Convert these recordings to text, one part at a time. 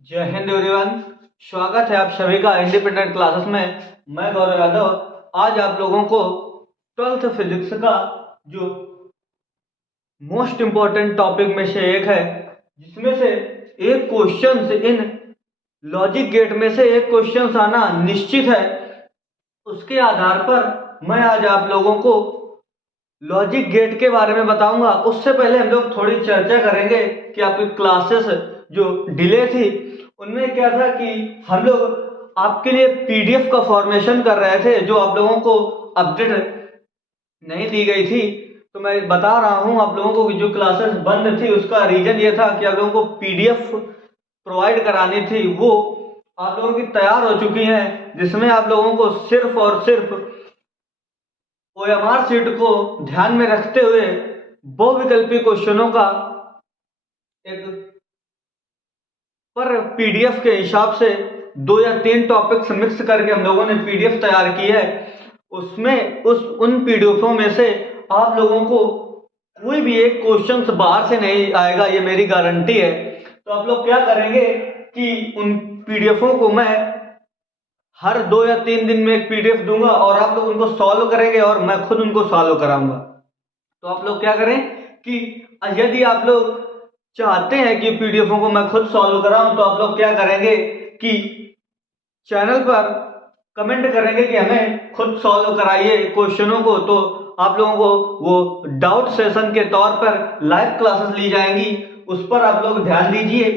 जय हिंद एवरीवन। स्वागत है आप सभी का इंडिपेंडेंट क्लासेस में। मैं गौरव यादव आज आप लोगों को 12th फिजिक्स का जो मोस्ट इम्पोर्टेंट टॉपिक में से एक है, जिसमें से एक क्वेश्चन इन लॉजिक गेट में से एक क्वेश्चन आना निश्चित है, उसके आधार पर मैं आज आप लोगों को लॉजिक गेट के बारे में बताऊंगा। उससे पहले हम लोग थोड़ी चर्चा करेंगे कि आपकी क्लासेस जो डिले थी उनमें क्या था कि हम लोग आपके लिए पीडीएफ का फॉर्मेशन कर रहे थे, जो आप लोगों को अपडेट नहीं दी गई थी। तो मैं बता रहा हूं आप लोगों को कि जो क्लासेस बंद थी उसका रीजन ये था कि आप लोगों को पीडीएफ प्रोवाइड करानी थी, वो आप लोगों की तैयार हो चुकी हैं, जिसमें आप लोगों को सिर्फ और सिर्फ ओएमआर शीट को ध्यान में रखते हुए बहुविकल्पी क्वेश्चनों का एक पर पीडीएफ के हिसाब से 2 या 3 टॉपिक्स मिक्स करके हम लोगों ने पीडीएफ तैयार की है। उसमें उन पीडीएफों में से आप लोगों को कोई भी एक क्वेश्चन बाहर से नहीं आएगा, ये मेरी गारंटी है। तो आप लोग क्या करेंगे कि उन पीडीएफों को मैं हर 2 या 3 दिन में एक पीडीएफ दूंगा और आप लोग उनको सॉल्व करेंगे और मैं खुद उनको सॉल्व कराऊंगा। तो आप लोग क्या करें कि यदि आप लोग चाहते हैं कि पीडीएफों को मैं खुद सॉल्व कराऊं, तो आप लोग क्या करेंगे कि चैनल पर कमेंट करेंगे कि हमें खुद सॉल्व कराइए क्वेश्चनों को। तो आप लोगों को वो डाउट सेशन के तौर पर लाइव क्लासेस ली जाएंगी, उस पर आप लोग ध्यान दीजिए।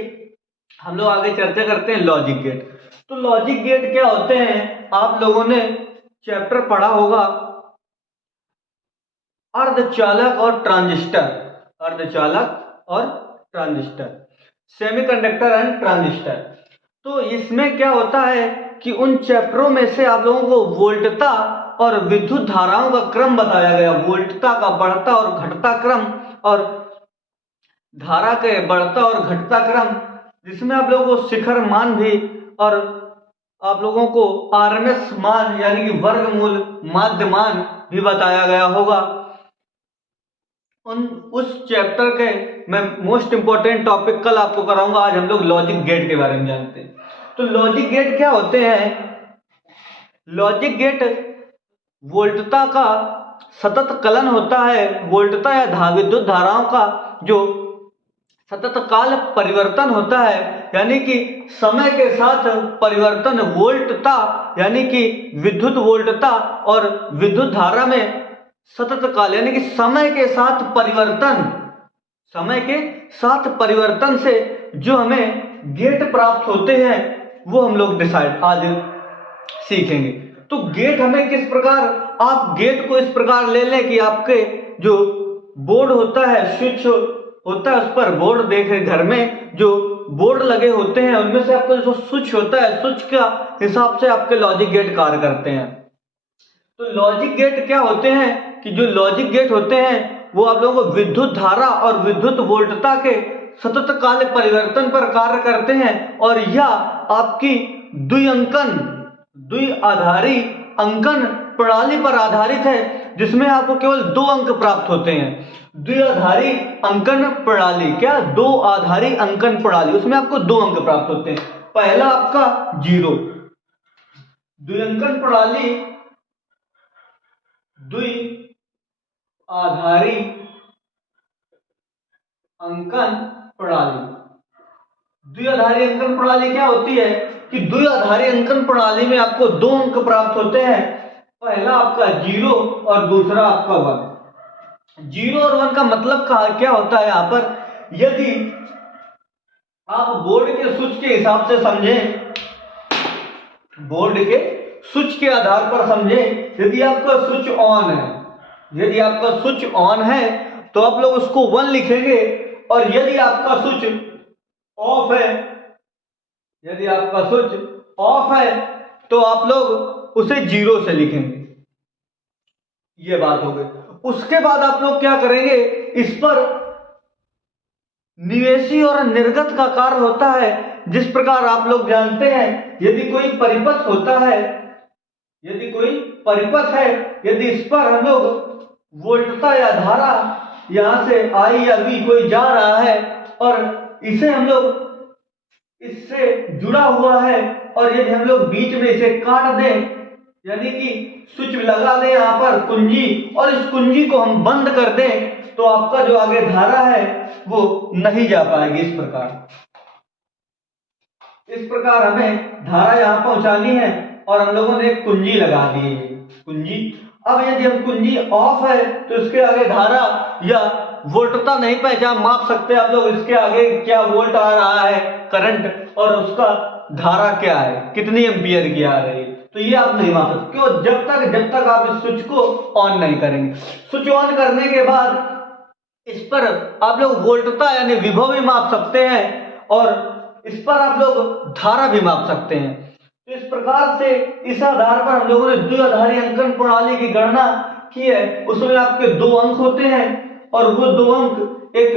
हम लोग आगे चर्चा करते हैं लॉजिक गेट। तो लॉजिक गेट क्या होते हैं, आप लोगों ने चैप्टर पढ़ा होगा अर्धचालक और ट्रांजिस्टर। अर्धचालक और ट्रांजिस्टर, सेमीकंडक्टर एंड ट्रांजिस्टर। तो इसमें क्या होता है कि उन चैप्टरों में से आप लोगों को वोल्टता और विद्युत धाराओं का क्रम बताया गया, वोल्टता का बढ़ता और घटता क्रम और धारा के बढ़ता और घटता क्रम, जिसमें आप लोगों को शिखर मान भी और आप लोगों को आरएमएस मान यानी कि वर्गमूल माध्य मान भी बताया गया होगा। उस चैप्टर के मैं मोस्ट इंपोर्टेंट टॉपिक कल आपको कराऊंगा। आज हम लोग लॉजिक गेट के बारे में जानते हैं। तो लॉजिक गेट क्या होते हैं? लॉजिक गेट वोल्टता का सतत कलन होता है, वोल्टता या विद्युत धाराओं का जो सतत काल परिवर्तन होता है, यानी कि समय के साथ परिवर्तन। वोल्टता यानी कि विद्युत वोल्टता और विद्युत धारा में सतत काल यानी कि समय के साथ परिवर्तन, समय के साथ परिवर्तन से जो हमें गेट प्राप्त होते हैं वो हम लोग डिसाइड आज सीखेंगे। तो गेट हमें किस प्रकार, आप गेट को इस प्रकार ले लें कि आपके जो बोर्ड होता है, स्विच होता है, उस पर बोर्ड देखे, घर में जो बोर्ड लगे होते हैं उनमें से आपका जो स्विच होता है, स्विच का हिसाब से आपके लॉजिक गेट कार्य करते हैं। तो लॉजिक गेट क्या होते हैं कि जो लॉजिक गेट होते हैं वो आप लोगों को विद्युत धारा और विद्युत वोल्टता के सतत काल परिवर्तन पर कार्य करते हैं, और यह आपकी द्विआधारी अंकन प्रणाली पर आधारित है, जिसमें आपको केवल 2 अंक प्राप्त होते हैं। द्विआधारी अंकन प्रणाली, क्या? 2 आधारी अंकन प्रणाली, उसमें आपको 2 अंक प्राप्त होते हैं। पहला आपका 0, द्विअंकन प्रणाली, द्विआधारी अंकन प्रणाली। द्विआधारी अंकन प्रणाली क्या होती है कि द्विआधारी अंकन प्रणाली में आपको 2 अंक प्राप्त होते हैं। पहला आपका 0 और दूसरा आपका 1। 0 और 1 का मतलब क्या होता है? यहां पर यदि आप बोर्ड के स्विच के हिसाब से समझें, बोर्ड के स्विच के आधार पर समझें, यदि आपका स्विच ऑन है, यदि आपका स्विच ऑन है तो आप लोग उसको 1 लिखेंगे, और यदि आपका स्विच ऑफ है, यदि आपका स्विच ऑफ है तो आप लोग उसे 0 से लिखेंगे। ये बात हो गई। उसके बाद आप लोग क्या करेंगे, इस पर निवेशी और निर्गत का कार्य होता है। जिस प्रकार आप लोग जानते हैं, यदि कोई परिपथ होता है, यदि कोई परिपथ है, यदि इस पर हम लोग वोल्टता या धारा यहां से आई या बी कोई जा रहा है और इसे हम लोग इससे जुड़ा हुआ है, और यदि हम लोग बीच में इसे काट दें, यानी कि स्विच लगा दें यहाँ पर कुंजी, और इस कुंजी को हम बंद कर दें, तो आपका जो आगे धारा है वो नहीं जा पाएगी। इस प्रकार हमें धारा यहाँ पहुंचानी है, और हम लोगों ने एक कुंजी लगा दी है, कुंजी। अब यदि हम कुंजी ऑफ है तो इसके आगे धारा या वोल्टता नहीं पहचान माप सकते आप लोग, इसके आगे क्या वोल्ट आ रहा है करंट, और उसका धारा क्या है, कितनी एम्पियर की आ रही है, तो ये आप नहीं माप सकते। क्यों? जब तक आप इस स्विच को ऑन नहीं करेंगे। स्विच ऑन करने के बाद इस पर आप लोग वोल्टता यानी विभव भी माप सकते हैं, और इस पर आप लोग धारा भी माप सकते हैं। तो इस प्रकार से इस आधार पर हम लोगों ने द्विआधारी अंकन प्रणाली की गणना की है। उसमें आपके 2 अंक होते हैं, और वो 2 अंक, एक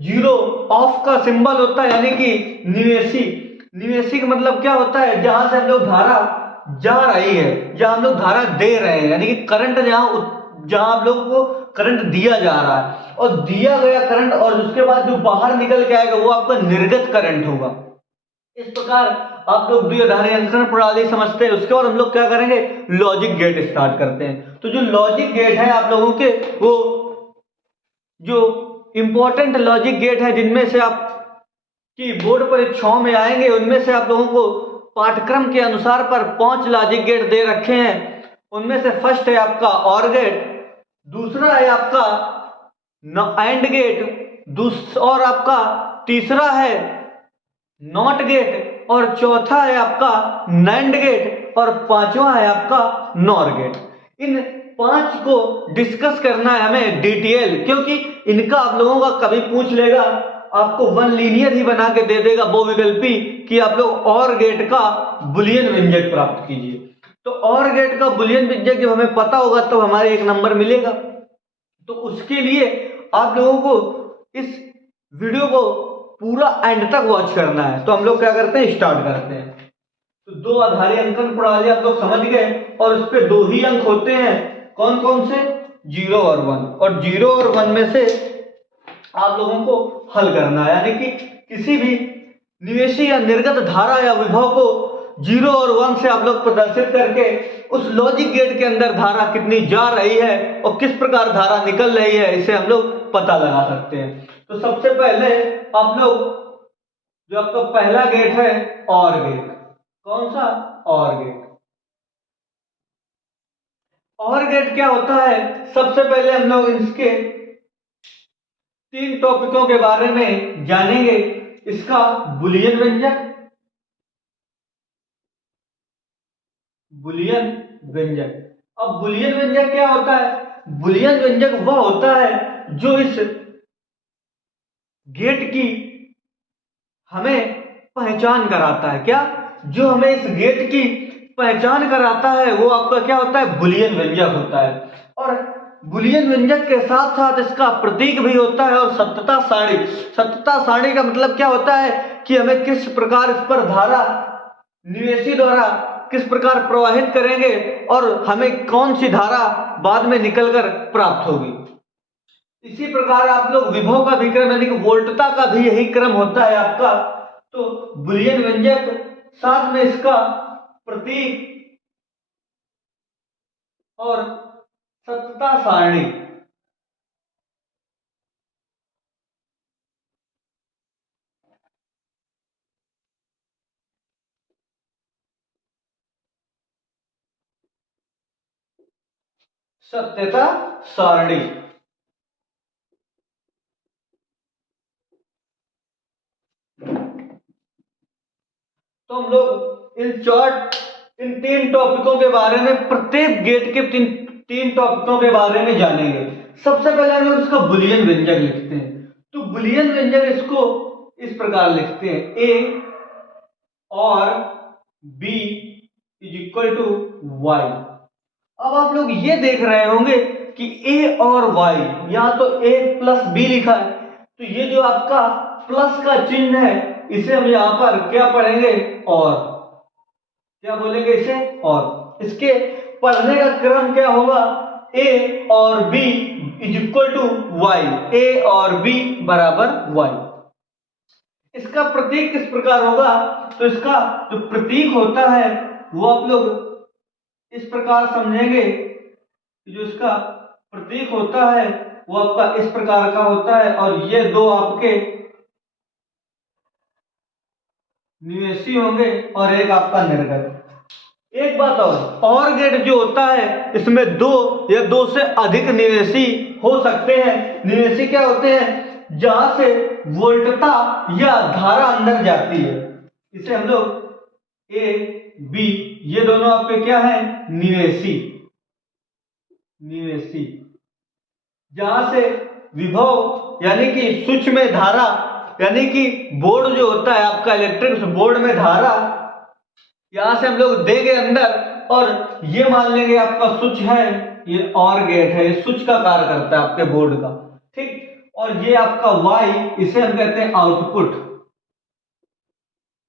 जीरो ऑफ का सिंबल होता है, यानी कि निवेशी का मतलब क्या होता है, जहां से हम लोग धारा जा रही है, जहां हम लोग धारा दे रहे हैं, यानी कि करंट जहां आप लोग को करंट दिया जा रहा है, और दिया गया करंट, और उसके बाद जो बाहर निकल के आएगा वो आपका निर्गत करंट होगा। इस प्रकार आप लोग द्विआधारी अंकन प्रणाली समझते हैं। उसके बाद हम लोग क्या करेंगे, लॉजिक गेट स्टार्ट करते हैं। तो जो लॉजिक गेट है आप लोगों के, वो जो इंपॉर्टेंट लॉजिक गेट है, जिनमें से आप की बोर्ड परीक्षाओं में आएंगे, उनमें से आप लोगों को पाठ्यक्रम के अनुसार पर 5 लॉजिक गेट दे रखे हैं। उनमें से फर्स्ट है आपका ऑर गेट, दूसरा है आपका एंड गेट, और आपका तीसरा है नॉट गेट, और चौथा है आपका नैंड गेट, और पांचवा है आपका नॉर गेट। इन 5 को डिस्कस करना है हमें डिटेल, क्योंकि इनका आप लोगों का कभी पूछ लेगा, आपको 1 लीनियर ही बना के दे देगा बहुविकल्पी, कि आप लोग और गेट का बुलियन व्यंजक प्राप्त कीजिए। तो और गेट का बुलियन व्यंजक जब हमें पता होगा तब हमारे 1 नंबर मिलेगा। तो उसके लिए आप लोगों को इस वीडियो को पूरा एंड तक वॉच करना है। तो हम लोग क्या करते हैं, स्टार्ट करते हैं। तो 2 आधारी अंकन प्रणाली आप लोग समझ गए, और उस पे 2 ही अंक होते हैं। कौन कौन से? 0 और 1, और 0 और 1 में से आप लोगों को हल करना है, यानी कि किसी भी निवेशी या निर्गत धारा या विभव को 0 और 1 से आप लोग प्रदर्शित करके उस लॉजिक गेट के अंदर धारा कितनी जा रही है और किस प्रकार धारा निकल रही है, इसे हम लोग पता लगा सकते हैं। तो सबसे पहले आप लोग, जो आपका पहला गेट है और गेट, कौन सा? और गेट। और गेट क्या होता है? सबसे पहले हम लोग इसके 3 टॉपिकों के बारे में जानेंगे। इसका बुलियन व्यंजक, बुलियन व्यंजक। अब बुलियन व्यंजक क्या होता है? बुलियन व्यंजक वह होता है जो इस गेट की हमें पहचान कराता है। क्या? जो हमें इस गेट की पहचान कराता है वो आपका क्या होता है? बुलियन व्यंजक होता है। और बुलियन व्यंजक के साथ साथ इसका प्रतीक भी होता है, और सत्यता सारणी। सत्यता सारणी का मतलब क्या होता है कि हमें किस प्रकार इस पर धारा निवेशी द्वारा किस प्रकार प्रवाहित करेंगे, और हमें कौन सी धारा बाद में निकलकर प्राप्त होगी। इसी प्रकार आप लोग विभव का भी क्रम, यानी कि वोल्टता का भी यही क्रम होता है आपका। तो बुलियन व्यंजक, साथ में इसका प्रतीक और सत्यता सारणी। सत्यता सारणी। तो हम लोग इन 3 टॉपिकों के बारे में, प्रत्येक गेट के 3 टॉपिकों के बारे में जानेंगे। सबसे पहले हम लोग इसका बुलियन व्यंजक लिखते हैं। तो बुलियन व्यंजक इसको इस प्रकार लिखते हैं, ए और B is equal to Y. अब आप लोग ये देख रहे होंगे कि ए और वाई, या तो ए प्लस बी लिखा है, तो ये जो आपका प्लस का चिन्ह है इसे हम यहां पर क्या पढ़ेंगे? और क्या बोलेंगे इसे? और। इसके पढ़ने का क्रम क्या होगा? ए और B is equal to Y, A और बी बराबर वाई। इसका प्रतीक किस प्रकार होगा, तो इसका जो प्रतीक होता है वो आप लोग इस प्रकार समझेंगे कि जो इसका प्रतीक होता है वो आपका इस प्रकार का होता है, और ये दो आपके निवेशी होंगे और एक आपका निर्गत। एक बात और गेट जो होता है इसमें दो या दो से अधिक निवेशी हो सकते हैं। निवेशी क्या होते हैं, जहां से वोल्टता या धारा अंदर जाती है, इसे हम लोग ए बी, ये दोनों आपके क्या है, निवेशी। निवेशी जहां से विभव यानी कि स्विच में धारा, यानी कि बोर्ड जो होता है आपका इलेक्ट्रिक, बोर्ड में धारा यहां से हम लोग देंगे अंदर, और ये मान लेंगे आपका स्विच है, ये और गेट है, ये स्विच का कार्य करता है आपके बोर्ड का, ठीक। और ये आपका वाई, इसे हम कहते हैं आउटपुट,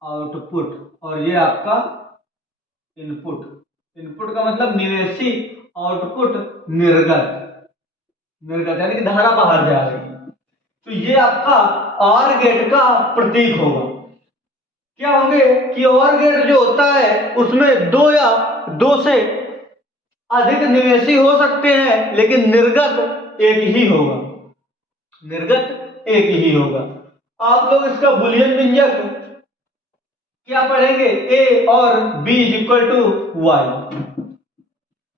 आउटपुट, और ये आपका इनपुट। इनपुट का मतलब निवेशी, आउटपुट निर्गत, निर्गत यानी कि धारा बाहर जा रही है। तो ये आपका और गेट का प्रतीक होगा। क्या होंगे कि और गेट जो होता है उसमें दो या दो से अधिक निवेशी हो सकते हैं, लेकिन निर्गत एक ही होगा, निर्गत एक ही होगा। आप लोग इसका बुलियन व्यंजक क्या पढ़ेंगे, ए और B is equal to Y.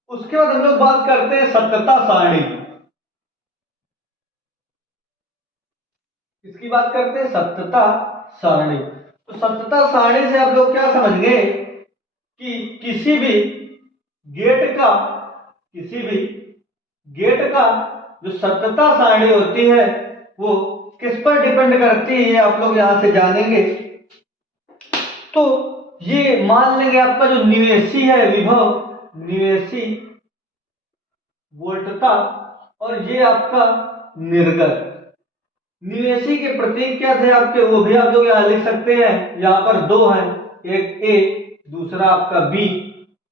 उसके बाद हम लोग बात करते हैं सत्यता सारणी। इसकी बात करते हैं सत्यता सारणी। तो सत्यता सारणी से आप लोग क्या समझ गए कि किसी भी गेट का जो सत्यता सारणी होती है वो किस पर डिपेंड करती है, आप लोग यहां से जानेंगे। तो ये मान लेंगे आपका जो निवेशी है विभव, निवेशी वोल्टता, और ये आपका निर्गत। निवेशी के प्रतीक क्या थे आपके, वो भी आप लोग यहां लिख सकते हैं। यहां पर दो हैं, एक ए, दूसरा आपका बी,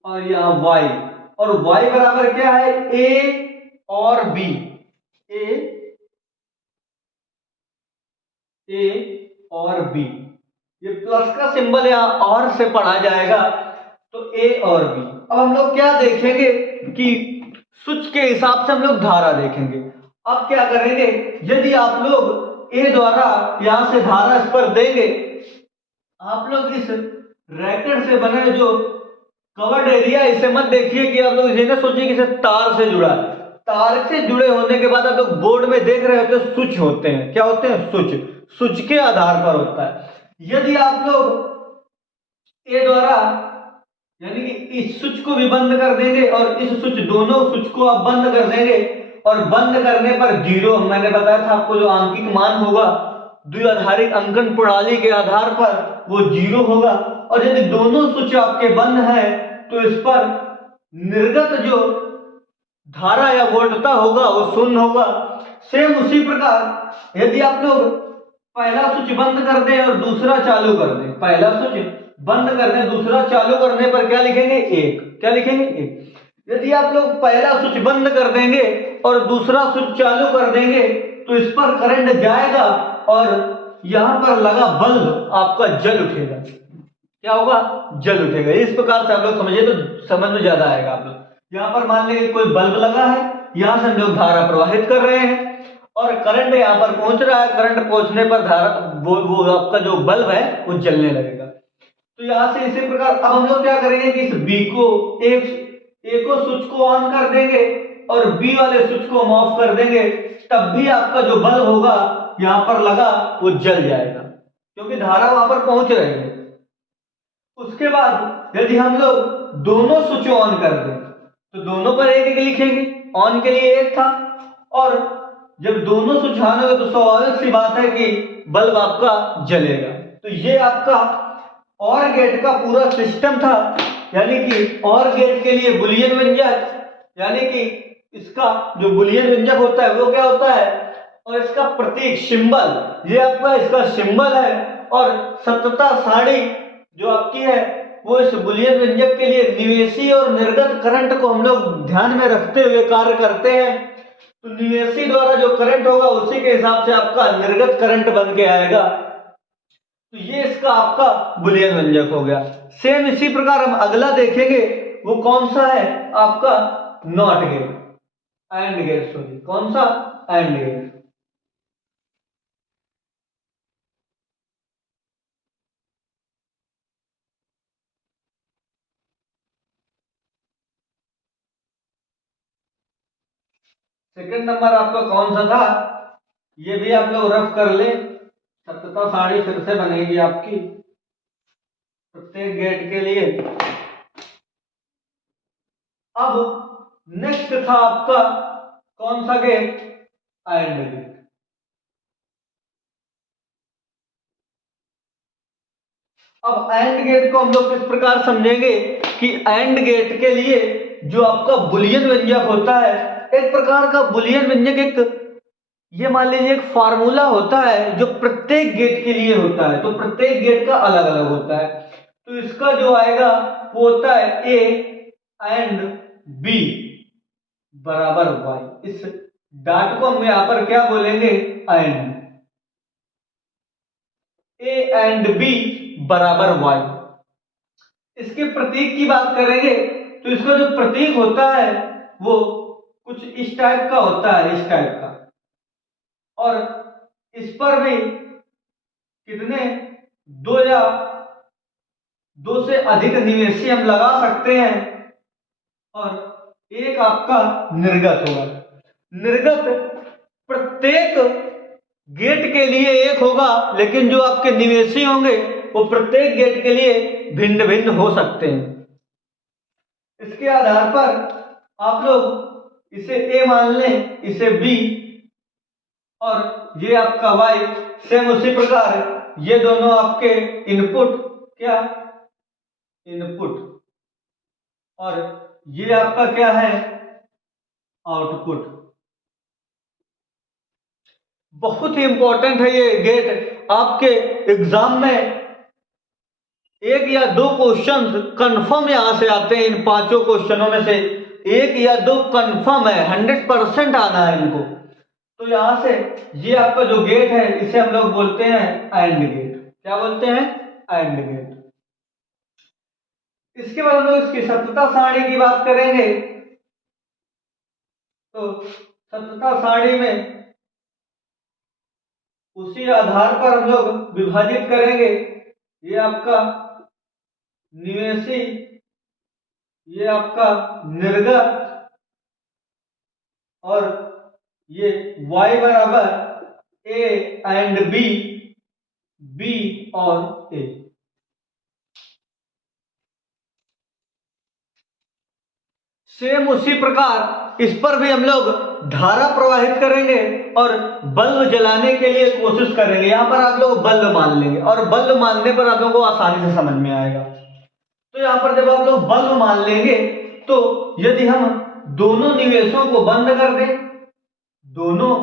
और यहां वाई, और वाई बराबर क्या है, ए और बी, ए और बी। ये प्लस का सिंबल यहां और से पढ़ा जाएगा, तो ए और बी। अब हम लोग क्या देखेंगे कि स्विच के हिसाब से हम लोग धारा देखेंगे। अब क्या करेंगे, यदि आप लोग ए द्वारा यहां से धारा इस पर देंगे, आप लोग इस रैकेट से बने जो कवर्ड एरिया, इसे मत देखिए कि आप लोग इसे ना सोचिए कि इसे तार से जुड़ा है। तार से जुड़े होने के बाद आप लोग बोर्ड में देख रहे होते हैं स्विच होते हैं, क्या होते हैं, स्विच, स्विच के आधार पर होता है। यदि आप लोग ए द्वारा यानी कि इस स्विच को भी बंद कर देंगे और इस स्विच, दोनों स्विच को आप बंद कर देंगे, और बंद करने पर जीरो, मैंने बताया था आपको जो आंकिक मान होगा द्विआधारिक अंकन प्रणाली के आधार पर वो जीरो होगा। और यदि दोनों स्विच आपके बंद हैं तो इस पर निर्गत जो धारा या वोल्टता होगा वो शून्य होगा। सेम उसी प्रकार यदि आप लोग पहला स्विच बंद कर दें और दूसरा चालू कर दें, पहला स्विच बंद कर दें, दूसरा चालू करने पर क्या लिखेंगे, एक, क्या लिखेंगे, एक। यदि आप लोग पहला स्विच बंद कर देंगे और दूसरा स्विच चालू कर देंगे तो इस पर करंट जाएगा और यहां पर लगा बल्ब आपका जल उठेगा। क्या होगा, जल उठेगा। इस प्रकार से आप लोग समझिए तो समझ में ज्यादा आएगा। आप लोग यहां पर मान लेंगे कोई बल्ब लगा है, यहां से हम लोग धारा प्रवाहित कर रहे हैं और करंट यहां पर पहुंच रहा है। करंट पहुंचने पर धारा वो आपका जो बल्ब है वो जलने लगेगा। तो यहां से इसी प्रकार अब हम लोग क्या करेंगे कि इस बी को, ए को स्विच को ऑन कर देंगे और बी वाले स्विच को ऑफ कर देंगे, तब भी आपका जो बल्ब होगा यहां पर लगा वो जल जाएगा क्योंकि धारा वहां पर पहुंच रही है। उसके बाद यदि हम लोग दोनों स्विच ऑन कर दें तो दोनों पर एक एक लिखेंगे, ऑन के लिए एक था, और जब दोनों स्विच ऑन होंगे तो स्वाभाविक सी बात है कि बल्ब आपका जलेगा। तो ये आपका और गेट का पूरा सिस्टम था, यानी कि और गेट के लिए बुलियन व्यंजक, यानी कि इसका जो बुलियन व्यंजक होता है वो क्या होता है, और इसका प्रतीक सिंबल, ये आपका इसका सिंबल है। और सत्यता सारणी जो आपकी है वो इस बुलियन व्यंजक के लिए निवेशी और निर्गत करंट को हम लोग ध्यान में रखते हुए कार्य करते हैं। तो निवेशी द्वारा जो करंट होगा उसी के हिसाब से आपका निर्गत करंट बन के आएगा। तो ये इसका आपका बुलियन व्यंजक हो गया। सेम इसी प्रकार हम अगला देखेंगे, वो कौन सा है आपका not gate, and gate, sorry कौन सा, एंड गेट। सेकंड नंबर आपका कौन सा था, ये भी आप लोग रफ कर ले, सप्तता सारणी फिर से बनेगी आपकी प्रत्येक गेट के लिए। अब नेक्स्ट था आपका कौन सा गेट, एंड गेट। अब एंड गेट को हम लोग किस प्रकार समझेंगे कि एंड गेट के लिए जो आपका बुलियन व्यंजक होता है, एक प्रकार का बुलियन व्यंजक, एक ये मान लीजिए एक फार्मूला होता है जो प्रत्येक गेट के लिए होता है, तो प्रत्येक गेट का अलग अलग होता है। तो इसका जो आएगा वो होता है ए एंड बी बराबर वाई। इस डाट को हम यहां पर क्या बोलेंगे, एंड, ए एंड बी बराबर वाई। इसके प्रतीक की बात करेंगे तो इसका जो प्रतीक होता है वो कुछ इस टाइप का होता है, इस टाइप का, और इस पर भी कितने, दो या दो से अधिक निवेशी हम लगा सकते हैं, और एक आपका निर्गत होगा। निर्गत प्रत्येक गेट के लिए एक होगा, लेकिन जो आपके निवेशी होंगे वो प्रत्येक गेट के लिए भिन्न भिन्न हो सकते हैं। इसके आधार पर आप लोग इसे ए मान लें, इसे बी, और ये आपका वाई। सेम उसी प्रकार ये दोनों आपके इनपुट, क्या, इनपुट, और ये आपका क्या है, आउटपुट। बहुत ही इंपॉर्टेंट है ये गेट, आपके एग्जाम में एक या दो क्वेश्चंस कंफर्म यहां से आते हैं। इन पांचों क्वेश्चनों में से एक या दो कंफर्म है, 100% आना है इनको। तो यहां से ये आपका जो गेट है इसे हम लोग बोलते हैं एंड गेट। क्या बोलते हैं, एंड गेट। इसके बाद हम लोग इसकी सत्यता सारणी की बात करेंगे। तो सत्यता सारणी में उसी आधार पर हम लोग विभाजित करेंगे। ये आपका निवेशी, ये आपका निर्गत, और ये y बराबर ए एंड बी, बी और ए। सेम उसी प्रकार इस पर भी हम लोग धारा प्रवाहित करेंगे और बल्ब जलाने के लिए कोशिश करेंगे। यहां पर आप लोग बल्ब मान लेंगे, और बल्ब मानने पर आप लोगों को आसानी से समझ में आएगा। तो यहां पर जब आप लोग बल्ब मान लेंगे तो यदि हम दोनों निवेशों को बंद कर दें, दोनों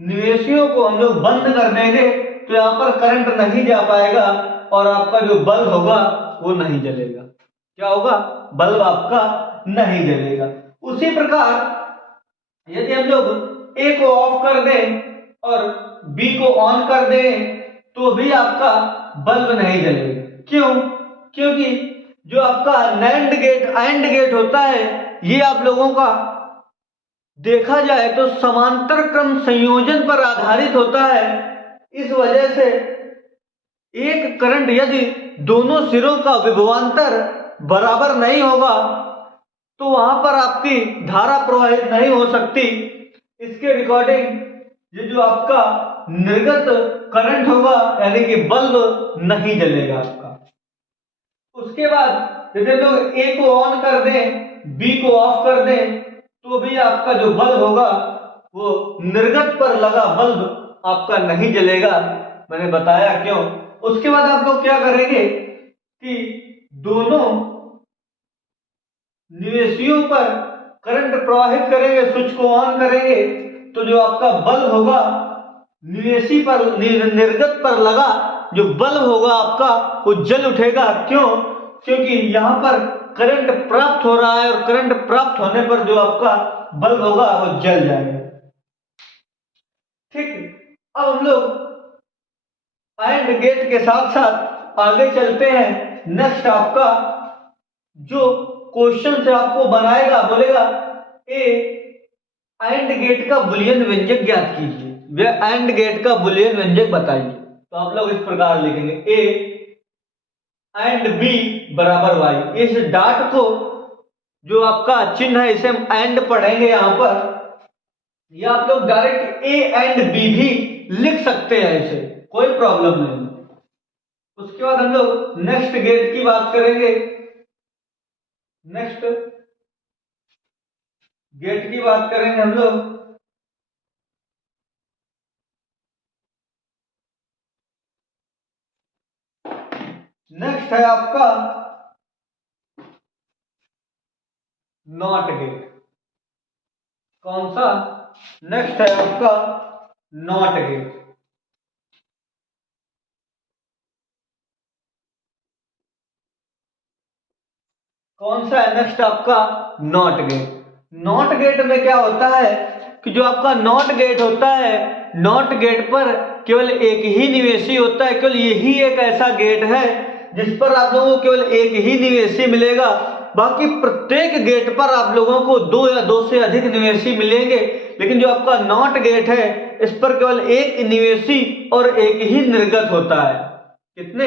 निवेशियों को हम लोग बंद कर देंगे, तो यहां पर करंट नहीं जा पाएगा और आपका जो बल्ब होगा वो नहीं जलेगा। क्या होगा, बल्ब आपका नहीं जलेगा। उसी प्रकार यदि हम लोग ए को ऑफ कर दें और बी को ऑन कर दें तो भी आपका बल्ब नहीं जलेगा। क्यों, क्योंकि जो आपका नैंड गेट, एंड गेट होता है, ये आप लोगों का देखा जाए तो समांतर क्रम संयोजन पर आधारित होता है। इस वजह से एक करंट यदि दोनों सिरों का विभवांतर बराबर नहीं होगा तो वहां पर आपकी धारा प्रवाहित नहीं हो सकती। इसके रिकॉर्डिंग ये जो आपका निर्गत करंट होगा यानी कि बल्ब नहीं जलेगा आपका। उसके बाद यदि लोग ए को ऑन कर दें, बी को ऑफ कर दें, तो भी आपका जो बल्ब होगा वो निर्गत पर लगा बल्ब आपका नहीं जलेगा। मैंने बताया क्यों। उसके बाद आप लोग क्या करेंगे कि दोनों निवेशियों पर करंट प्रवाहित करेंगे, स्विच को ऑन करेंगे, तो जो आपका बल्ब होगा निवेशी पर, निर्गत पर लगा जो बल्ब होगा आपका वो जल उठेगा। क्यों, क्योंकि यहां पर करंट प्राप्त हो रहा है और करंट प्राप्त होने पर जो आपका बल्ब होगा वो जल जाएगा। ठीक, अब हम लोग एंड गेट के साथ साथ आगे चलते हैं। नेक्स्ट आपका जो क्वेश्चन से आपको बनाएगा, बोलेगा ए एंड गेट का बुलियन व्यंजक ज्ञात कीजिए, वह एंड गेट का बुलियन व्यंजक बताइए। तो आप लोग इस प्रकार लिखेंगे ए एंड बी बराबर वाई। इस डॉट को जो आपका चिन्ह है इसे हम एंड पढ़ेंगे यहां पर, या आप लोग डायरेक्ट ए एंड बी भी लिख सकते हैं, इसे कोई प्रॉब्लम नहीं। उसके बाद हम लोग नेक्स्ट गेट की बात करेंगे। नेक्स्ट गेट की बात करेंगे हम लोग। नेक्स्ट है आपका नॉट गेट। कौन सा? नेक्स्ट है आपका नॉट गेट। कौन सा है नेक्स्ट आपका? Not gate. नॉट गेट में क्या होता है कि जो आपका नॉट गेट होता है, नॉट गेट पर केवल एक ही निवेशी होता है। केवल यही एक ऐसा गेट है जिस पर आप लोगों को केवल एक ही निवेशी मिलेगा। बाकी प्रत्येक गेट पर आप लोगों को दो या दो से अधिक निवेशी मिलेंगे। लेकिन जो आपका नॉट गेट है इस पर केवल एक निवेशी और एक ही निर्गत होता है। कितने?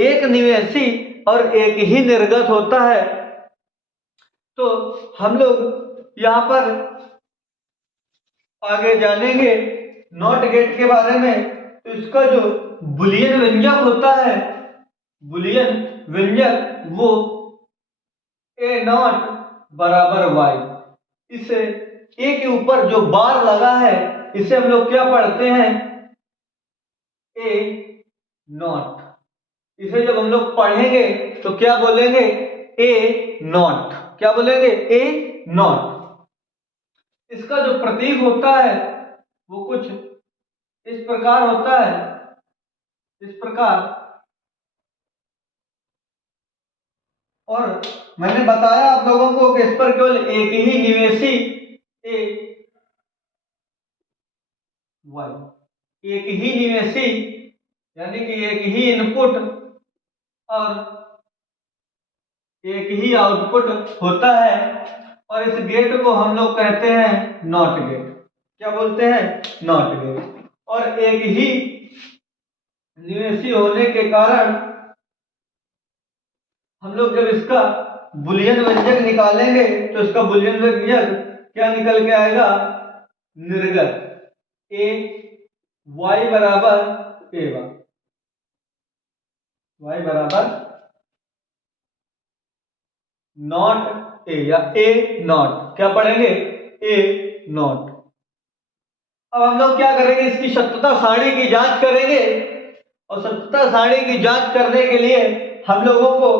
एक निवेशी और एक ही निर्गत होता है। तो हम लोग यहां पर आगे जानेंगे नॉट गेट के बारे में। तो इसका जो बुलियन व्यंजक होता है, बुलियन व्यंजक वो ए नॉट बराबर वाई। इसे ए के ऊपर जो बार लगा है इसे हम लोग क्या पढ़ते हैं? ए नॉट। इसे जब हम लोग पढ़ेंगे तो क्या बोलेंगे? ए नॉट। क्या बोलेंगे? ए नॉट। इसका जो प्रतीक होता है वो कुछ इस प्रकार होता है, इस प्रकार। और मैंने बताया आप लोगों को कि इस पर केवल एक ही निवेशी ए वाई, एक ही निवेशी यानी कि एक ही इनपुट और एक ही आउटपुट होता है। और इस गेट को हम लोग कहते हैं नॉट गेट। क्या बोलते हैं? Not gate. और एक ही निवेशी होने के कारण हम लोग जब इसका बुलियन व्यंजक निकालेंगे तो इसका बुलियन व्यंजक क्या निकल के आएगा? निर्गत ए वाई बराबर ए वाई बराबर नॉट ए या ए नॉट। क्या पढ़ेंगे? ए नॉट। अब हम लोग क्या करेंगे? इसकी सत्यता सारणी की जांच करेंगे। और सत्यता सारणी की जांच करने के लिए हम लोगों को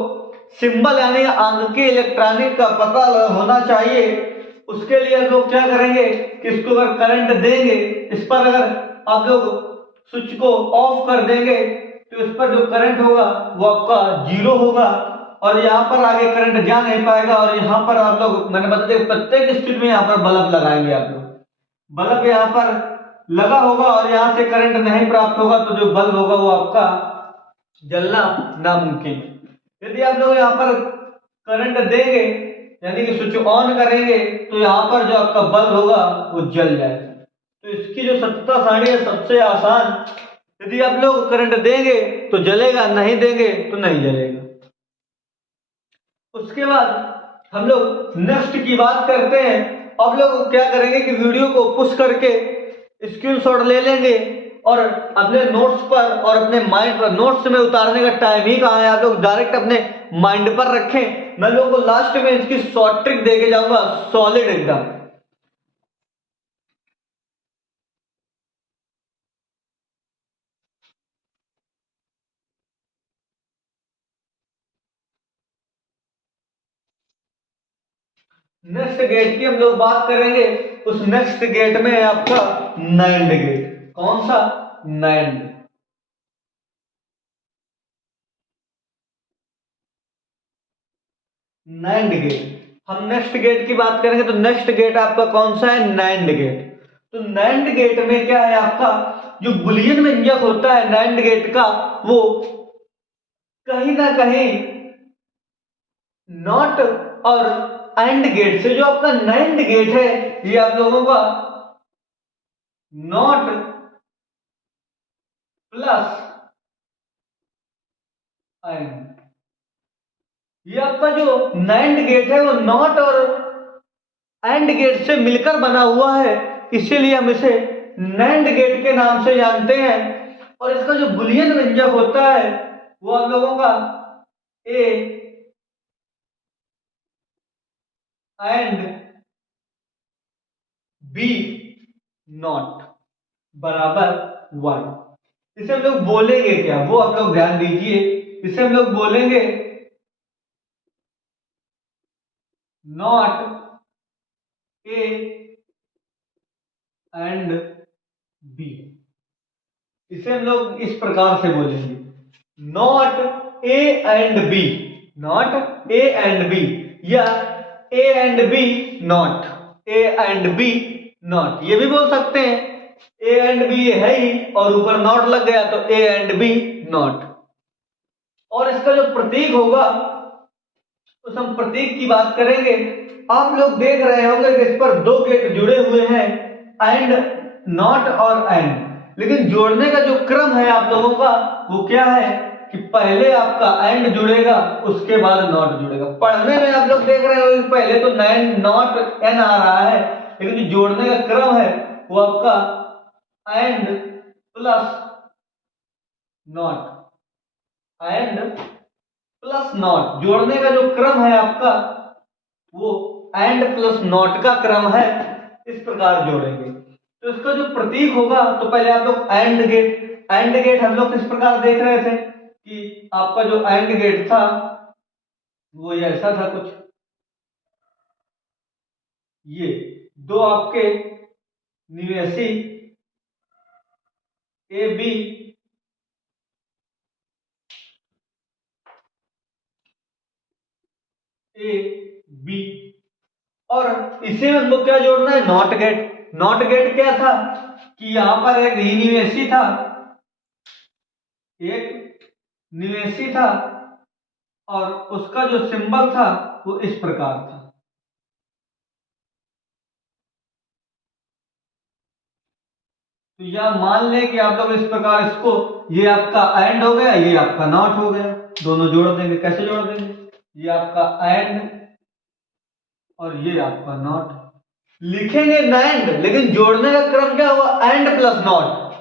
सिंबल यानी आंकीय इलेक्ट्रॉनिक का पता होना चाहिए। उसके लिए हम लोग क्या करेंगे कि इसको अगर करंट देंगे, इस पर अगर आप लोग स्विच को ऑफ कर देंगे तो इस पर जो करंट होगा वो आपका जीरो होगा और यहाँ पर आगे करंट जा नहीं पाएगा। और यहाँ पर आप लोग, मैंने बता दिया, प्रत्येक स्ट्रीट में यहाँ पर बल्ब लगाएंगे आप लोग। बल्ब यहाँ पर लगा होगा और यहाँ से करंट नहीं प्राप्त होगा तो जो बल्ब होगा वो आपका जलना नामुमकिन। यदि आप लोग यहाँ पर करंट देंगे यानी कि स्विच ऑन करेंगे तो यहाँ पर जो आपका बल्ब होगा वो जल जाएगा। तो इसकी जो सत्यता सारणी है सबसे आसान, यदि आप लोग करंट देंगे तो जलेगा, नहीं देंगे तो नहीं जलेगा। उसके बाद हम लोग नेक्स्ट की बात करते हैं। अब लोग क्या करेंगे कि वीडियो को पुश करके स्क्रीनशॉट ले लेंगे और अपने नोट्स पर और अपने माइंड पर, नोट्स में उतारने का टाइम ही कहाँ है, आप लोग डायरेक्ट अपने माइंड पर रखें। मैं लोगों को लास्ट में इसकी शॉर्ट ट्रिक दे के जाऊंगा, सॉलिड एकदम। नेक्स्ट गेट की हम लोग बात करेंगे। उस नेक्स्ट गेट में है आपका नाइंड गेट। कौन सा? नाइंड। नाइंड गेट। हम नेक्स्ट गेट की बात करेंगे तो नेक्स्ट गेट आपका कौन सा है? नाइंड गेट। तो नैंड गेट में क्या है, आपका जो बुलियन व्यंजक होता है नैंड गेट का, वो कहीं ना कहीं नॉट और एंड गेट से, जो आपका नैंड गेट है ये आप लोगों का नॉट प्लस एंड, ये आपका जो नैंड गेट है वो नॉट और एंड गेट से मिलकर बना हुआ है, इसीलिए हम इसे नैंड गेट के नाम से जानते हैं। और इसका जो बुलियन व्यंजक होता है वो आप लोगों का ए एंड बी नॉट बराबर 1। इसे हम लोग बोलेंगे क्या, वो आप लोग ध्यान दीजिए। इसे हम लोग बोलेंगे नॉट ए एंड बी। इसे हम लोग इस प्रकार से बोलेंगे not A and B, not A and B, या A and B not, A and B not, ये भी बोल सकते हैं। ए एंड बी है ही और ऊपर नॉट लग गया तो ए एंड बी नॉट। और इसका जो प्रतीक होगा उस हम प्रतीक की बात करेंगे। आप लोग देख रहे होंगे कि इस पर दो गेट जुड़े हुए हैं, एंड नॉट और एंड, लेकिन जोड़ने का जो क्रम है आप लोगों का वो क्या है कि पहले आपका एंड जुड़ेगा उसके बाद नॉट जुड़ेगा। पढ़ने में आप लोग देख रहे हो कि पहले तो नैन नॉट एन आ रहा है, लेकिन जो जोड़ने का क्रम है वो आपका and plus not, and plus not, जोड़ने का जो क्रम है आपका वो एंड प्लस नॉट का क्रम है, इस प्रकार जोड़ेंगे। तो इसका जो प्रतीक होगा, तो पहले आप लोग एंड गेट, एंड गेट हम लोग इस प्रकार देख रहे थे कि आपका जो एंड गेट था वो ऐसा था कुछ, ये दो आपके निवेशी ए बी ए बी, और इसे हमको क्या जोड़ना है, नॉट गेट। नॉट गेट क्या था कि यहां पर एक ही निवेशी था, एक निवेशी था और उसका जो सिंबल था वो इस प्रकार था। तो या मान लें कि आप लोग इस प्रकार इसको, ये आपका एंड हो गया, ये आपका नॉट हो गया, दोनों जोड़ देंगे। कैसे जोड़ देंगे, ये आपका एंड और ये आपका नॉट, लिखेंगे नैंड लेकिन जोड़ने का क्रम क्या हुआ, एंड प्लस नॉट,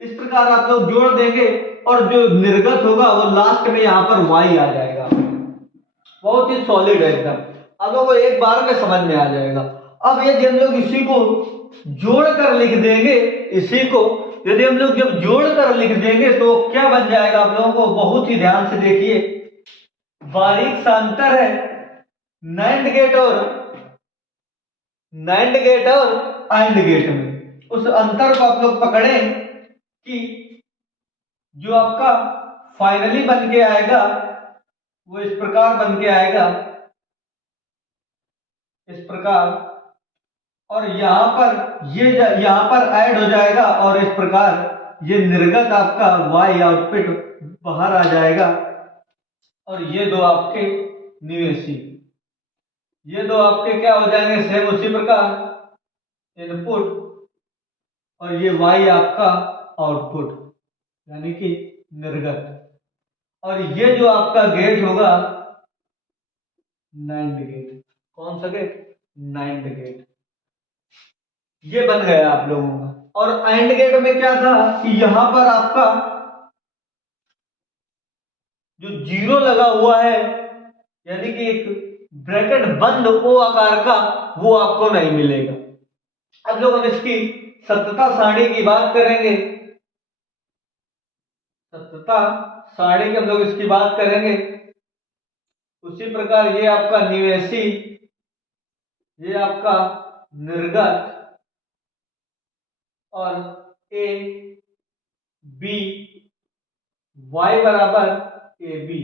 इस प्रकार आप लोग जोड़ देंगे और जो निर्गत होगा वो लास्ट में यहां पर y आ जाएगा। बहुत ही सॉलिड है एकदम, आप लोगों को एक बार में समझ में आ जाएगा। अब यदि हम लोग इसी को जोड़ कर लिख देंगे, इसी को यदि हम लोग जब जोड़ कर लिख देंगे तो क्या बन जाएगा, आप लोगों को बहुत ही ध्यान से देखिए, बारीक सा अंतर है नैंड गेट और एंड गेट में। उस अंतर को आप लोग पकड़ें कि जो आपका फाइनली बन के आएगा वो इस प्रकार बन के आएगा, इस प्रकार, और यहां पर ये यहां पर ऐड हो जाएगा और इस प्रकार ये निर्गत आपका y आउटपुट बाहर आ जाएगा। और ये दो आपके निवेशी, ये दो आपके क्या हो जाएंगे, सेम उसी प्रकार इनपुट, और ये y आपका आउटपुट यानी कि निर्गत। और ये जो आपका गेट होगा नैंड गेट, कौन सा गेट, नैंड गेट, ये बन गया आप लोगों का। और एंड गेट में क्या था कि यहां पर आपका जो जीरो लगा हुआ है यानी कि एक ब्रैकेट बंद ओ आकार का, वो आपको नहीं मिलेगा। अब लोग हम इसकी सत्यता सारणी की बात करेंगे, सत्यता सारणी की हम लोग इसकी बात करेंगे। उसी प्रकार ये आपका निवेशी, ये आपका निर्गत, और ए बी, वाई बराबर A B,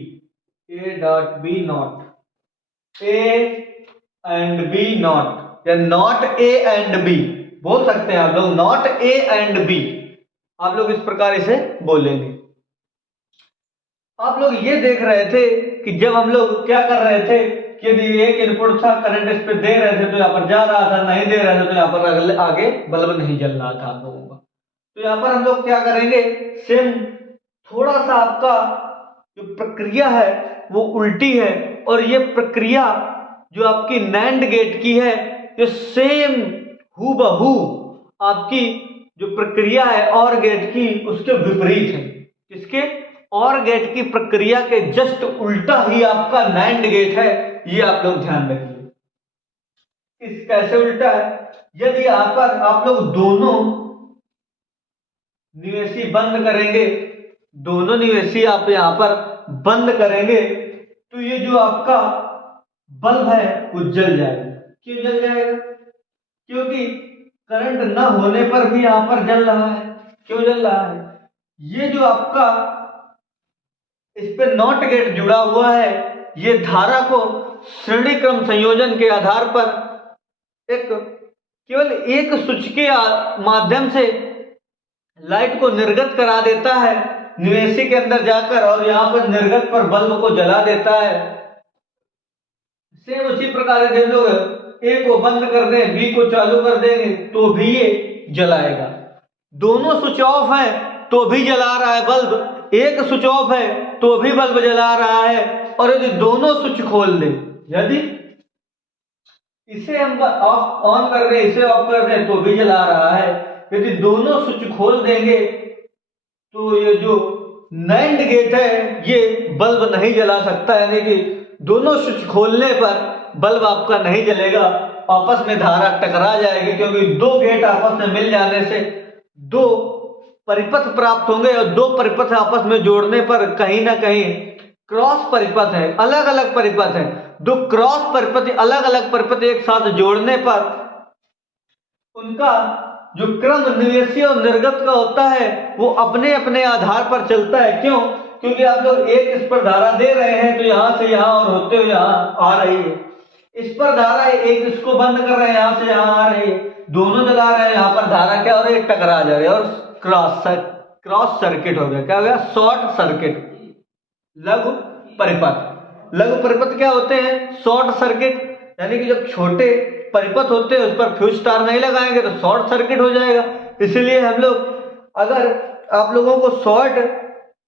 A dot B not, A and B not, या नॉट ए एंड बी, बोल सकते हैं आप लोग, नॉट ए एंड बी, आप लोग इस प्रकार इसे बोलेंगे। आप लोग ये देख रहे थे कि जब हम लोग क्या कर रहे थे कि यदि एक इनपुट था, करंट इस पे दे रहे थे तो यहाँ पर जा रहा था, नहीं दे रहे थे तो यहाँ पर आगे बल्ब नहीं जल रहा था आप लोगों का। तो यहाँ पर हम लोग क्या करेंगे, सेम थोड़ा सा आपका जो प्रक्रिया है वो उल्टी है, और ये प्रक्रिया जो आपकी नैंड गेट की है ये सेम हूबहू आपकी जो प्रक्रिया है और गेट की उसके विपरीत है। किसके? और गेट की प्रक्रिया के जस्ट उल्टा ही आपका नैंड गेट है, ये आप लोग ध्यान रखिए। इस कैसे उल्टा है, यदि यहाँ पर आप लोग दोनों निवेशी बंद करेंगे, दोनों निवेशी आप यहां पर बंद करेंगे तो ये जो आपका बल्ब है वो जल जाएगा। क्यों जल जाएगा? क्योंकि करंट न होने पर भी यहां पर जल रहा है। क्यों जल रहा है? ये जो आपका इस पे नॉट गेट जुड़ा हुआ है, ये धारा को श्रेणी क्रम संयोजन के आधार पर एक केवल एक स्विच के माध्यम से लाइट को निर्गत करा देता है निवेशी के अंदर जाकर, और यहां पर निर्गत पर बल्ब को जला देता है। सेम उसी प्रकार से लोग ए को बंद कर दें, बी को चालू कर देंगे तो भी ये जलाएगा। दोनों स्विच ऑफ है तो भी जला रहा है बल्ब, एक स्विच ऑफ है तो भी बल्ब जला रहा है, और यदि दोनों स्विच खोल दे, यदि इसे हम ऑफ ऑन कर दें, इसे ऑफ कर दें तो भी जला रहा है, यदि दोनों स्विच खोल देंगे तो ये जो नैंड गेट है ये बल्ब नहीं जला सकता, यानी कि दोनों स्विच खोलने पर बल्ब आपका नहीं जलेगा, आपस में धारा टकरा जाएगी, क्योंकि दो गेट आपस में मिल जाने से दो परिपथ प्राप्त होंगे, और दो परिपथ आपस में जोड़ने पर कहीं ना कहीं क्रॉस परिपथ है, अलग अलग परिपथ है, दो क्रॉस परिपथ अलग अलग परिपथ एक साथ जोड़ने पर उनका जो क्रम निवेशी और निर्गत का होता है वो अपने अपने आधार पर चलता है। क्यों? क्योंकि आप लोग एक इस पर धारा दे रहे हैं तो यहां से यहां और होते हुए यहां आ रही है, इस पर धारा एक इसको बंद कर रहे हैं, यहां से यहां आ रही है, दोनों जला रहे हैं, यहां पर धारा क्या हो रही है, टकरा जा रही है और क्रॉस सर्किट हो गया। क्या हो गया? Short circuit. लघु परिपथ, लघु परिपथ क्या होते हैं? शॉर्ट सर्किट, यानी कि जब छोटे परिपथ होते हैं उस पर फ्यूज तार नहीं लगाएंगे तो शॉर्ट सर्किट हो जाएगा। इसलिए हम लोग अगर आप लोगों को शॉर्ट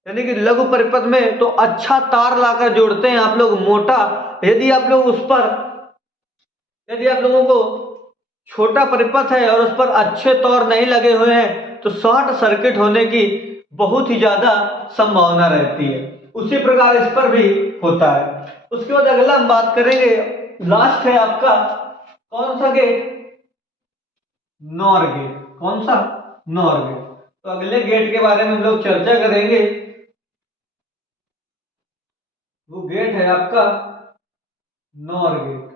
यानी कि लघु परिपथ में तो अच्छा तार लाकर जोड़ते हैं आप लोग मोटा, यदि आप लोग उस पर यदि आप लोगों को छोटा परिपथ है और उस पर अच्छे तार नहीं लगे हुए हैं तो शॉर्ट सर्किट होने की बहुत ही ज्यादा संभावना रहती है। उसी प्रकार इस पर भी होता है। उसके बाद अगला हम बात करेंगे, लास्ट है आपका कौन सा गेट? Nor gate. कौन सा? Nor gate. तो अगले गेट के बारे में हम लोग चर्चा करेंगे, वो गेट है आपका नॉर गेट।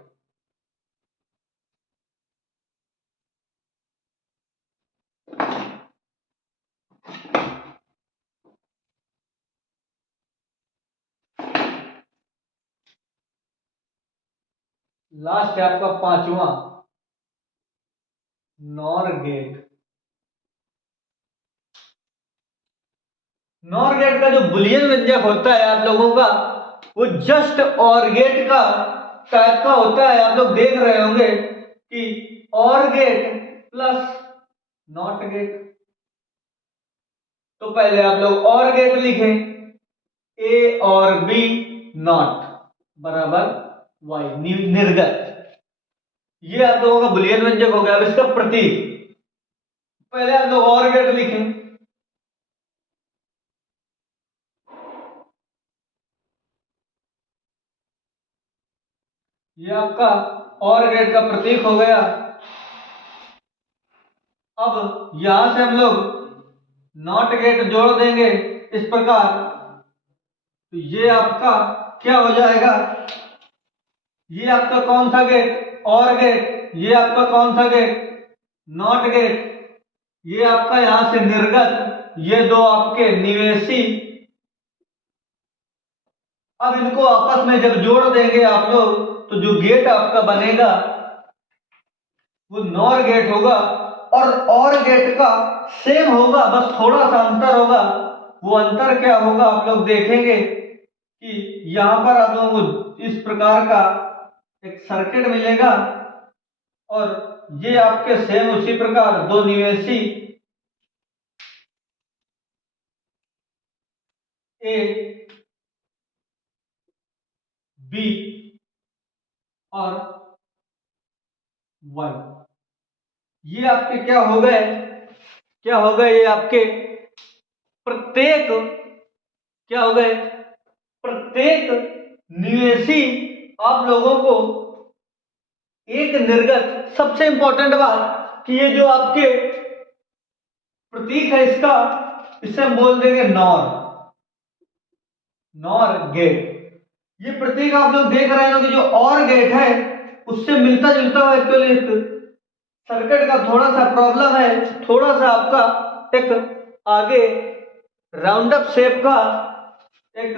लास्ट है आपका पांचवा, नॉर गेट। नॉर गेट का जो बुलियन व्यंजक होता है आप लोगों का वो जस्ट और गेट का टाइप का होता है। आप लोग देख रहे होंगे कि और गेट प्लस नॉट गेट। तो पहले आप लोग और गेट लिखें, ए और बी नॉट बराबर वाई, निर्गत। ये आप लोगों का बुलियन व्यंजक हो गया। अब इसका प्रतीक, पहले आप लोग और गेट लिखें, ये आपका और गेट का प्रतीक हो गया। अब यहां से हम लोग नॉट गेट जोड़ देंगे इस प्रकार, तो ये आपका क्या हो जाएगा? ये आपका कौन सा गेट? और गेट। ये आपका कौन सा गेट? Not gate. ये आपका यहां से निर्गत, ये दो आपके निवेशी। अब इनको आपस में जब जोड़ देंगे आप लोग तो जो गेट आपका बनेगा वो नॉर गेट होगा। और गेट का सेम होगा, बस थोड़ा सा अंतर होगा। वो अंतर क्या होगा आप लोग देखेंगे कि यहाँ पर आप लोगों को इस प्रकार का एक सर्किट मिलेगा और ये आपके सेम उसी प्रकार दो न्यूएसी ए बी और वाई, ये आपके क्या हो गए, ये आपके प्रत्येक क्या हो गए, प्रत्येक न्यूएसी आप लोगों को एक निर्गत। सबसे इंपॉर्टेंट बात कि ये जो आपके प्रतीक है इसका, इसे हम बोल देंगे नॉर गेट। ये प्रतीक आप लोग देख रहे हो कि जो और गेट है उससे मिलता जुलता हुआ एक्चुअली सर्किट का थोड़ा सा प्रॉब्लम है, थोड़ा सा आपका एक आगे राउंड अप शेप का एक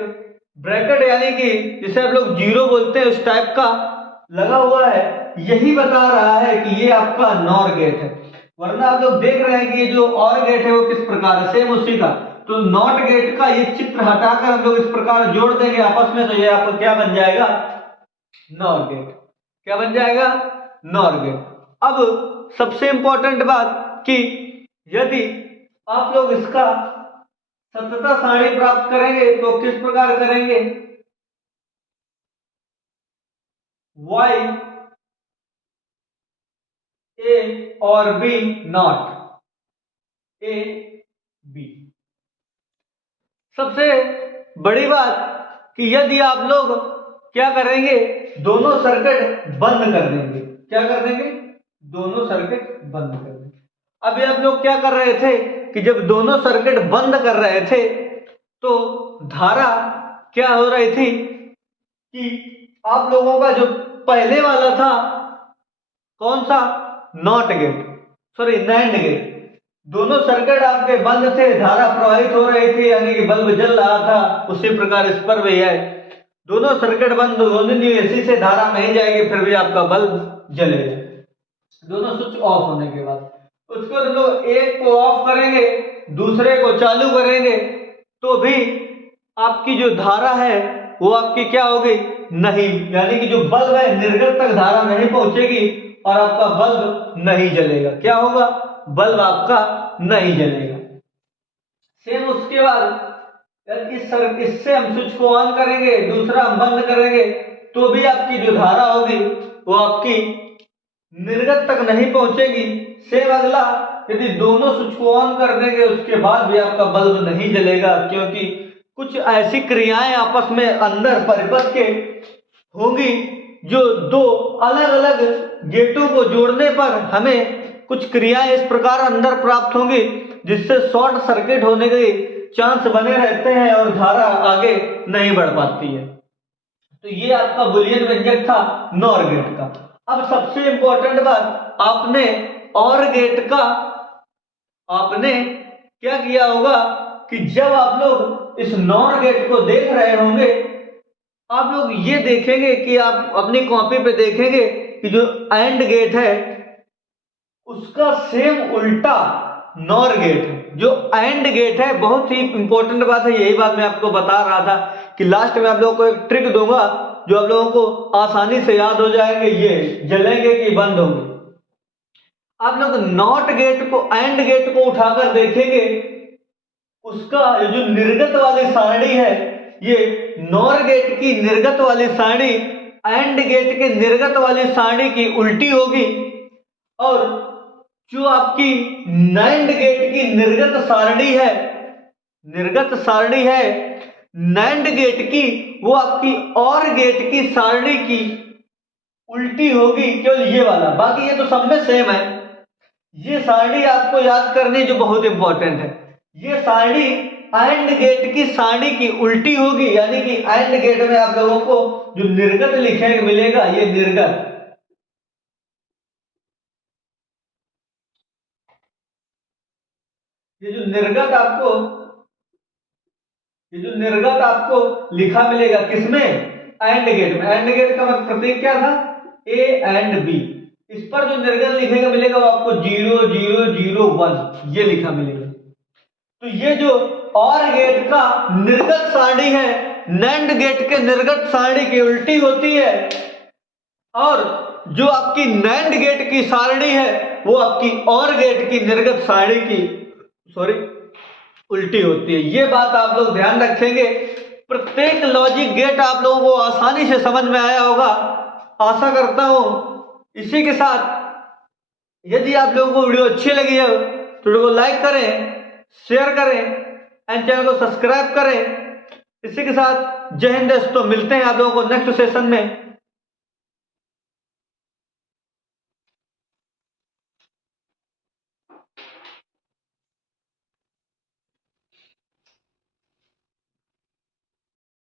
ब्रैकेट यानी कि जिसे आप लोग जीरो बोलते हैं उस टाइप का लगा हुआ है, यही बता रहा है कि ये आपका नॉर गेट है। वरना आप लोग देख रहे हैं कि ये जो और गेट है वो किस प्रकार है, सेम उसी का। तो नॉट गेट का ये चित्र हटाकर हम लोग इस प्रकार जोड़ देंगे आपस में, तो ये आपको क्या बन जाएगा, नॉर गेट। क्या बन जाएगा, नॉर गेट। अब सबसे इंपॉर्टेंट बात कि यदि आप लोग इसका सत्यता सारणी प्राप्त करेंगे तो किस प्रकार करेंगे, y a और b नॉट a b। सबसे बड़ी बात कि यदि आप लोग क्या करेंगे, दोनों सर्किट बंद कर देंगे। क्या कर देंगे, दोनों सर्किट बंद कर देंगे। अभी आप लोग क्या कर रहे थे कि जब दोनों सर्किट बंद कर रहे थे तो धारा क्या हो रही थी कि आप लोगों का जो पहले वाला था कौन सा, not gate, sorry nand gate, दोनों सर्किट आपके बंद थे, धारा प्रवाहित हो रही थी यानी कि बल्ब जल रहा था। उसी प्रकार इस पर भी है, दोनों सर्किट बंद, दोनों न्यूएसी से धारा नहीं जाएगी फिर भी आपका बल्ब जलेगा, दोनों स्विच ऑफ होने के बाद। उसको हम लोग एक को ऑफ करेंगे दूसरे को चालू करेंगे तो भी आपकी जो धारा है वो आपकी क्या होगी, नहीं, यानी कि जो बल्ब है निर्गत तक धारा नहीं पहुंचेगी और आपका बल्ब नहीं जलेगा। क्या होगा, बल्ब आपका नहीं जलेगा। सेम उसके बाद इससे हम स्विच को ऑन करेंगे, दूसरा हम बंद करेंगे तो भी आपकी जो धारा होगी वो आपकी निर्गत तक नहीं पहुंचेगी। सेम अगला, यदि दोनों स्विच को ऑन कर देंगे उसके बाद भी आपका बल्ब नहीं जलेगा, क्योंकि कुछ ऐसी क्रियाएं आपस में अंदर परिपथ के होंगी जो दो अलग अलग गेटों को जोड़ने पर हमें कुछ क्रियाएं इस प्रकार अंदर प्राप्त होंगी जिससे शॉर्ट सर्किट होने के चांस बने रहते हैं और धारा आगे नहीं बढ़ पाती है। तो ये आपका बुलियन व्यंजक था नॉर गेट का। अब सबसे इंपॉर्टेंट बात, आपने और गेट का आपने क्या किया होगा कि जब आप लोग इस नॉर गेट को देख रहे होंगे आप लोग ये देखेंगे कि आप अपनी कॉपी पे देखेंगे कि जो एंड गेट है उसका सेम उल्टा नॉर गेट है। जो एंड गेट है, बहुत ही इंपॉर्टेंट बात है, यही बात मैं आपको बता रहा था कि लास्ट में आप लोगों को एक ट्रिक दूंगा जो आप लोगों को आसानी से याद हो जाएंगे, ये जलेंगे कि बंद होंगे। आप लोग नॉट गेट को एंड गेट को उठाकर देखेंगे, उसका जो निर्गत वाली सारणी है ये नॉर गेट की निर्गत वाली सारणी एंड गेट के निर्गत वाली सारणी की उल्टी होगी और जो आपकी नैंड गेट की निर्गत सारणी है नैंड गेट की, वो आपकी और गेट की सारणी की उल्टी होगी, केवल ये वाला, बाकी ये तो सब में सेम है। ये सारणी आपको याद करनी जो बहुत इंपॉर्टेंट है, ये सारणी एंड गेट की सारणी की उल्टी होगी, यानी कि एंड गेट में आप लोगों को जो निर्गत लिखेंगे मिलेगा ये निर्गत, ये जो निर्गत आपको लिखा मिलेगा किसमें, एंड गेट में। एंड गेट का प्रतीक क्या था, ए एंड बी, इस पर जो निर्गत लिखेगा मिलेगा वो आपको 0001 ये लिखा मिलेगा। तो ये जो OR गेट का निर्गत सारणी है NAND गेट के निर्गत सारणी की उल्टी होती है, और जो आपकी NAND गेट की सारणी है वो आपकी OR गेट की निर्गत सारणी की उल्टी होती है। ये बात आप लोग ध्यान रखेंगे। प्रत्येक लॉजिक गेट आप लोगों को आसानी से समझ में आया होगा, आशा करता हूं। इसी के साथ यदि आप लोगों को वीडियो अच्छी लगी है तो वीडियो को लाइक करें, शेयर करें एंड चैनल को सब्सक्राइब करें। इसी के साथ जय हिंद दोस्तों, मिलते हैं आप लोगों को नेक्स्ट सेशन में।